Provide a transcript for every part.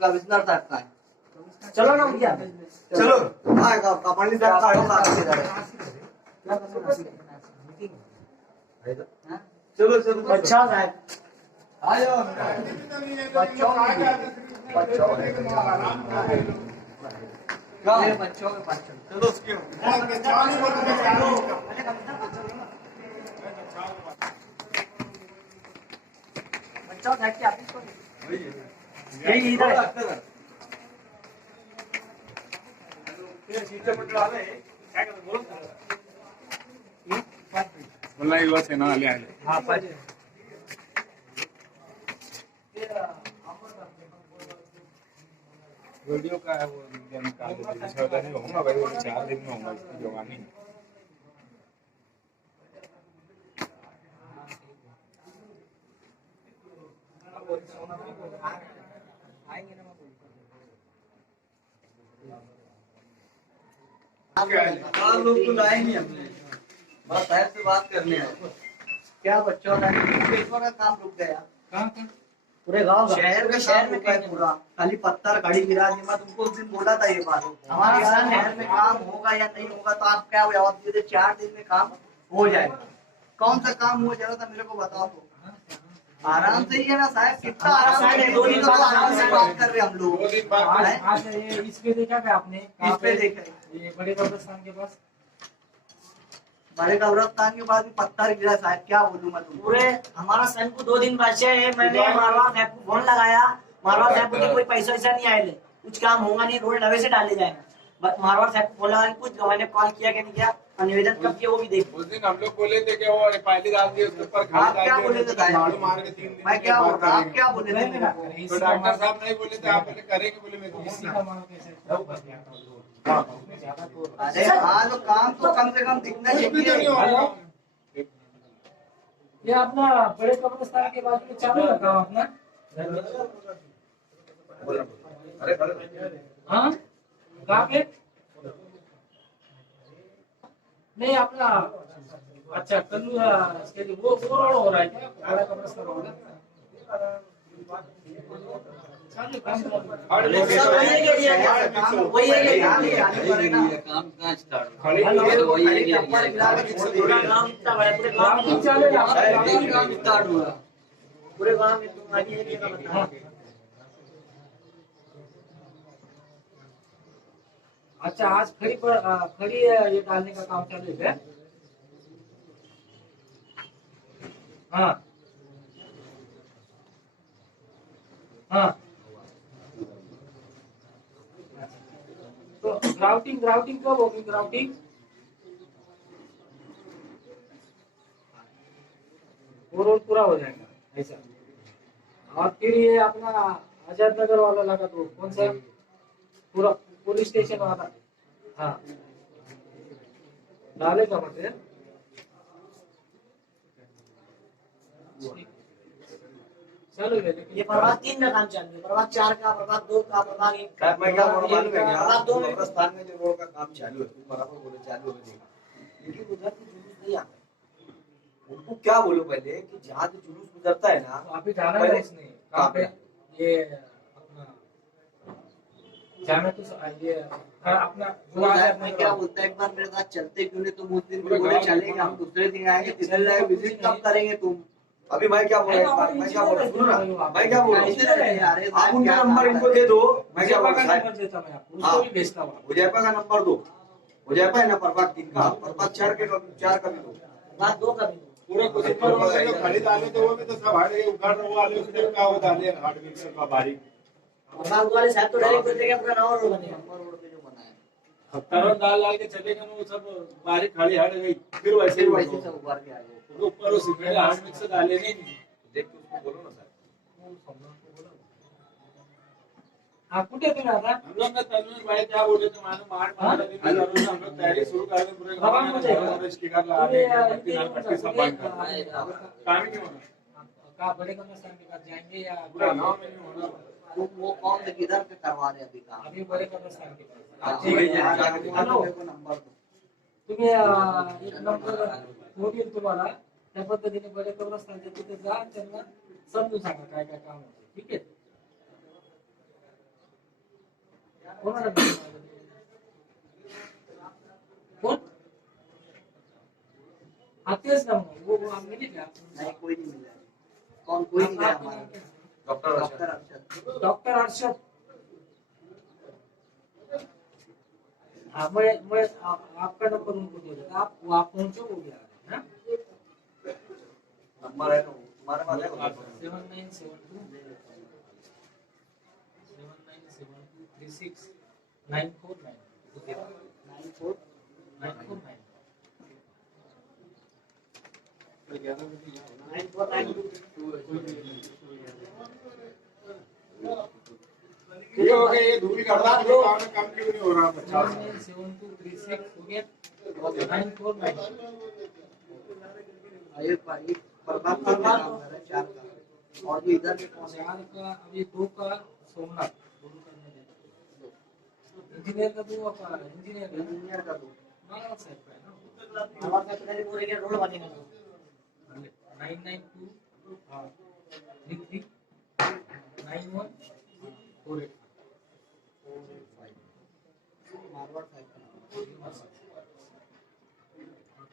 आपका विस्तार साहब का है। चलो ना भैया, चलो आएगा आपका पंडित साहब का आएगा आपके इधर है। चलो चलो अच्छा साहब आ जाओ बच्चों कहाँ है? बच्चों में पाँच चलो उसके बच्चों साहब की ऑफिस को यही इधर है। बोला युवा सेना वाले आले हाँ पाँच वीडियो का है वो मीडिया में काट देते हैं। 6 दिन में होगा भाई, वो 4 दिन में होगा इसकी जवानी। लोग तो लाएंगे हमने, बस साहब से बात करने आए। क्या बच्चों का पेशवा का काम रुक गया पूरे गांव का शहर में कहीं पूरा खाली पत्थर खड़ी गिरा दी। मैं तुमको उस दिन बोला था ये बात हमारा यार सन शहर में काम होगा या नहीं होगा, तो आप क्या जवाब दिए थे 4 दिन में काम हो जाएगा। कौन सा काम हो जाएगा था मेरे को बताओ तो। आराम से ही है ना साहब, कितना आराम से 2 दिन बाद आराम से बात कर रहे हैं हम लोग। 2 दिन बाद आज ये इस पे देखा क्या आपने? इस पे देखा ये बड़े कब्रिस्तान के पास बड़े कब्रिस्तान के बाद भी पत्थर गिरा साहब, क्या बोलूं मैं तुमको। पूरे हमारा सन को 2 दिन बचे है। मैंने मारवाड़ साहब को फोन लगाया, मारवाड़ साहब बोले कोई पैसा वैसा नहीं आए, कुछ काम होगा नहीं, रोड नवे से डाले जाएगा। मारवाड़ साहब को फोन लगा कुछ, मैंने कॉल किया कि नहीं किया, निवेदन कब किया वो भी देखो। उस दिन हम लोग बोले थे कि वो पहली रात के उसके ऊपर आप क्या बोले थे साहब? झाड़ू मार के 3 दिन मैं क्या बोल रहा, आप क्या बोले थे मेरे को? तो डॉक्टर साहब नहीं बोले थे, आप बोले करेंगे, बोले मैं तो इसी का माल कैसे ज्यादा तो अरे हाँ, तो काम तो कम से कम दिखना कुछ भी तो नहीं चाहिए। होगा। ये अपना बड़े कब्रिस्तान के बाजू में चालू है काम अपना। हाँ कहाँ पे? नहीं अपना अच्छा कल्लू इसके लिए वो रोड हो रहा है क्या? बड़ा कब्रिस्तान होगा चालू काम चालू है। वही है कि काम कहाँ स्टार्ट खड़ी हेलो, हुई है, वही है कि ऊपर गिरा के छोड़ दिया। पूरा गांव इतना बड़ा, पूरे गांव में चलेगा काम स्टार्ट हुआ। पूरे गांव में तुम्हारी एरिया का बता। अच्छा आज खड़ी ये डालने का काम चालू है। हाँ हाँ तो ग्राउटिंग कब होगी? ग्राउटिंग वो रोड पूरा हो जाएगा ऐसा। और फिर ये अपना आजाद नगर वाला लगा तो कौन सा पूरा पुलिस स्टेशन वाला? हाँ डालेगा मटेरियल। चलो ये प्रभाग 3 का काम चालू है, प्रभाग 4 का, प्रभाग 2 का, प्रभाग 1 का। मैं क्या बोल रहा हूँ प्रभाग 2 में कब्रिस्तान में जो रोड का काम चालू है, तू बराबर बोले चालू हो जाएगा, लेकिन उधर से जुलूस नहीं आता। उनको क्या बोलो पहले कि जहाँ से जुलूस गुजरता है ना, अभी जाना है इसने कहाँ पे? ये अपना जाना तो ये अपना तो साहब मैं क्या बोलता है, एक बार मेरे साथ चलते क्यों नहीं तुम? उस दिन भी बोले चलेंगे, हम दूसरे दिन आएंगे, तीसरे दिन विजिट कब करेंगे तुम? अभी मैं क्या बोल रहा हूँ, मैं क्या बोल रहा हूँ, सुनो ना, मैं क्या बोल रहा हूँ, आप उनका नंबर इनको दे दो। मैं क्या बोल का रहा हूँ, नंबर देता मैं आपको, उसको भी भेजता हूँ। उजैपा का नंबर दो। उजैपा है ना प्रभाग 3 का, प्रभाग 4 का भी दो। प्रभाग 2 का भी। पूरा कुछ पर वो जो खड़ी डाले तो वो भी तो सब हट गए, उखाड़ रहे वो वाले उसने क्या वो डाले हार्ड मिक्सर का बारीक प्रभाग वाले साहब तो डायरेक्ट बोलते हैं पूरा नवा रोड बनेगा। रोड पे जो बना है, तरह डाल के चलेगा ना, वो सब बारीक खड़ी हट गई, फिर वैसे फिर वैसे सब उबार के आ गए। उसके ऊपर वो सिगरेट हार्ड मिक्सर डाले नहीं। देख के उसको बोलो ना सर। हाँ कुठे तुम्ही आता? हम लोग का तनुज भाई क्या बोले थे मालूम, 8-15 दिन में जरूर हम लोग तैयारी शुरू कर दें, पूरे गांव में स्टिकर लगा देंगे, पट्टी लाल पट्टी सब बंद कर देंगे। काम ही नहीं होना, कहाँ बड़े कब्रिस्तान के पास जाएंगे या पूरा गांव में नहीं होना। तुम वो कौन से किधर पे करवा रहे अभी काम? अभी बड़े कब्रिस्तान के पास? ठीक है, हॅलो नंबर दो। तुम्ही एक नंबर फोन येईल तुम्हाला, त्या पद्धतीने बड़े कब्रिस्तानच्या तिथे जा, त्यांना समजून सांगा काय काय काम होतं. ठीक आहे कोणाला कौन आतेश ना वो मिले क्या नहीं कोई नहीं मिला है। कौन कोई नहीं है हमारा doctor doctor Arshad doctor Arshad हाँ मैं आपका नंबर उनको दे देता आप वहाँ पहुँचो वो भी आ रहे हैं नंबर है ना तुम्हारे पास है 7972369499 ये हो गया, ये दूरी का काम कम क्यों नहीं हो रहा बच्चा 797236 हो गया 949 ये प्रभात का काम कर रहा है 4 का और जो इधर में कौन है चार का अभी 2 का सोमनाथ दोनों करने देता इंजीनियर का 2 आपका इंजीनियर का इंजीनियर का 2 मानव साहब का है ना मारवाड़ साहब पहले बोल रहे कि रोड बनेगा 992 हाँ 33 91 48 मारवाड़ साहब का नाम।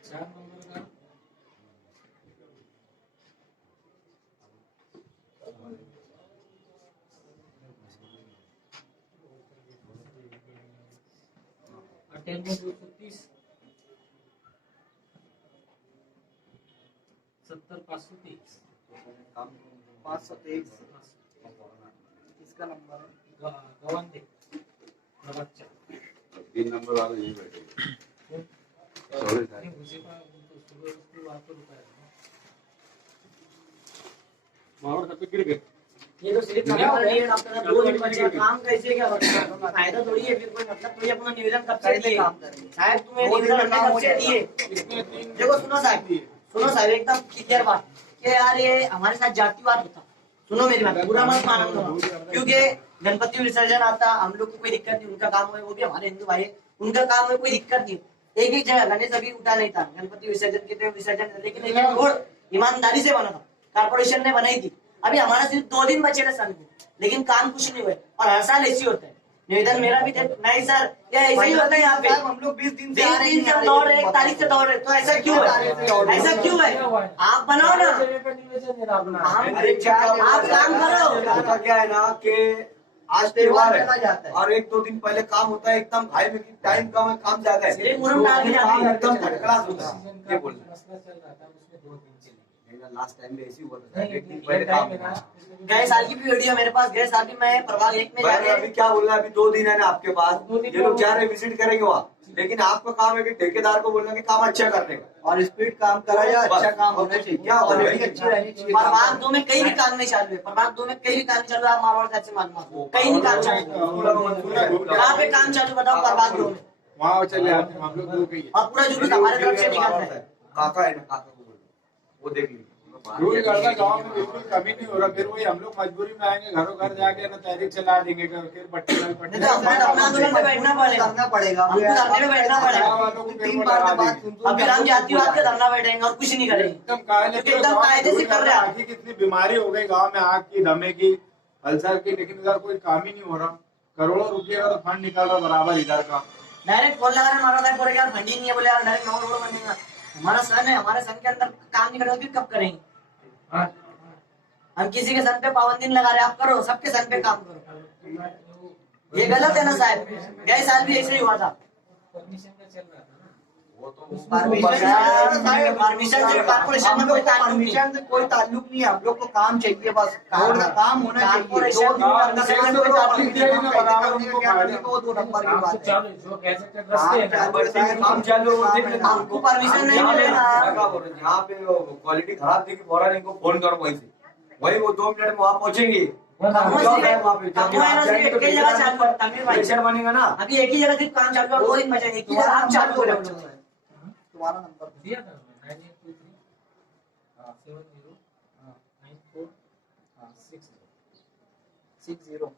4 नंबर का अटेंडेंस 230 70 523 काम 523 इसका नंबर है गवन दे बच्चा 3 नंबर वाले यही बैठेंगे नहीं मुझे का सुबह उसको आपको रुपया माहौल सब गिर गए ये तो सिर्फ लगा हुआ है डॉक्टर साहब 2 दिन बचे काम कैसे क्या होगा फायदा थोड़ी है फिर कोई मतलब थोड़ी अपना निवेदन कब से कैसे दिए काम करेंगे साहब तुम्हें निवेदन हमने कब से दिए इसमें 3 देखो सुनो साहब एकदम क्लियर बात कि यार ये हमारे साथ जातिवाद होता सुनो मेरी बात पूरा मत मानो क्योंकि गणपति विसर्जन आता हम लोग को कोई दिक्कत नहीं उनका काम है वो भी हमारे हिंदू भाई है उनका काम है कोई दिक्कत नहीं एक एक जगह गणेश अभी उठा नहीं था गणपति विसर्जन के टाइम विसर्जन लेकिन एक रोड ईमानदारी से बना था कारपोरेशन ने बनाई थी अभी हमारा सिर्फ 2 दिन बचे थे सन में लेकिन काम कुछ नहीं हुए और हर साल ऐसी होता है निवेदन मेरा भी नहीं सर ये ऐसा ही होता है यहाँ पे हम लोग 20 दिन से आ रहे 20 दिन से हम दौड़ रहे 1 तारीख से दौड़ रहे तो ऐसा क्यों है ऐसा क्यों है आप बनाओ ना निवेदन देना अपना अरे क्या आप काम करो होता क्या है ना कि आज त्योहार चला है जाता है। और 1-2 दिन पहले काम होता है एकदम भाई में टाइम कम है काम ज्यादा है सिर्फ मुरम डाल के जाते हैं। एकदम धड़कड़ा होता है ये बोल मसला चल रहा था उसमें 2 दिन चले लास्ट टाइम में ऐसी हुआ था नहीं, 1 दिन पहले काम हुआ। गए साल की भी वीडियो मेरे पास गए साल भी मैं प्रभाग 1 में भाई जाके अभी क्या बोल रहा है अभी 2 दिन है ना आपके पास 2 दिन ये लोग जा रहे हैं विजिट करेंगे वहाँ लेकिन आपका काम है कि ठेकेदार को बोलना कि काम अच्छा करने का और स्पीड काम करा जाए अच्छा काम होना चाहिए क्या क्वालिटी अच्छी रहनी चाहिए प्रभाग 2 में कहीं भी काम नहीं चालू है प्रभाग 2 में कहीं भी काम नहीं चालू है आप मारवाड़ साहब से मालूम कहीं नहीं काम चालू कहाँ पे काम चालू बताओ प्रभाग 2 में वहाँ चले आते हैं हम लोग दूर गई और पूरा जुलूस हमारे तरफ से निकलता है काका है ना काका को बोलो वो देख लीजिए रूल करना गाँव में बिल्कुल कमी नहीं हो रहा फिर वही हम लोग मजबूरी में आएंगे घरों घर जाके ना तहरीक चला देंगे फिर बट्टी लाल पट्टी नहीं तो हमें अपना आंदोलन में बैठना पड़ेगा करना पड़ेगा हमको धरने में बैठना पड़ेगा वालों को 3 बार में बात सुन अभी हम जातिवाद का धरना बैठेंगे और कुछ नहीं करेंगे एकदम कायदे क्योंकि एकदम कायदे से कर रहे हैं आग की कितनी बीमारी हो गई गांव में आग की दमे की अल्सर की लेकिन इधर कोई काम ही नहीं हो रहा करोड़ों रुपये का तो फंड निकाल रहा बराबर इधर का डायरेक्ट फोन लगा रहे मारो साहब बोले यार फंडिंग नहीं है बोले यार डायरेक्ट नौ रोड बनेगा हमारा सन है हमारे सन के अंदर काम नहीं करेगा फिर कब करेंगे हम किसी के सन पे पाबंदी लगा रहे आप करो सबके सन पे काम करो ये गलत है ना साहब गए साल भी ऐसे ही हुआ था परमिशन का चल रहा था ना वो तो परमिशन से कारपोरेशन में कोई ताल्लुक नहीं परमिशन से कोई ताल्लुक नहीं है हम लोग को काम चाहिए बस काम होना चाहिए कारपोरेशन 2 दिन परमिशन परमिशन से कोई ताल्लुक से नहीं काम करने का क्या करने का वो 2 नंबर की काम बात तो है चालू जो गैजेटेड रस्ते हैं ना काम चालू हमको परमिशन नहीं मिलेगा यहाँ पे क्वालिटी खराब थी कि फौरन इनको फोन करो वहीं से वही वो 2 मिनट में वहाँ पहुंचेंगे पिक्चर बनेगा ना अभी एक ही जगह सिर्फ काम चालू है 2 दिन बचेंगे एक ही जगह काम चालू हो रहा है तुम्हारा नंबर दिया था 9823 70 94 60 60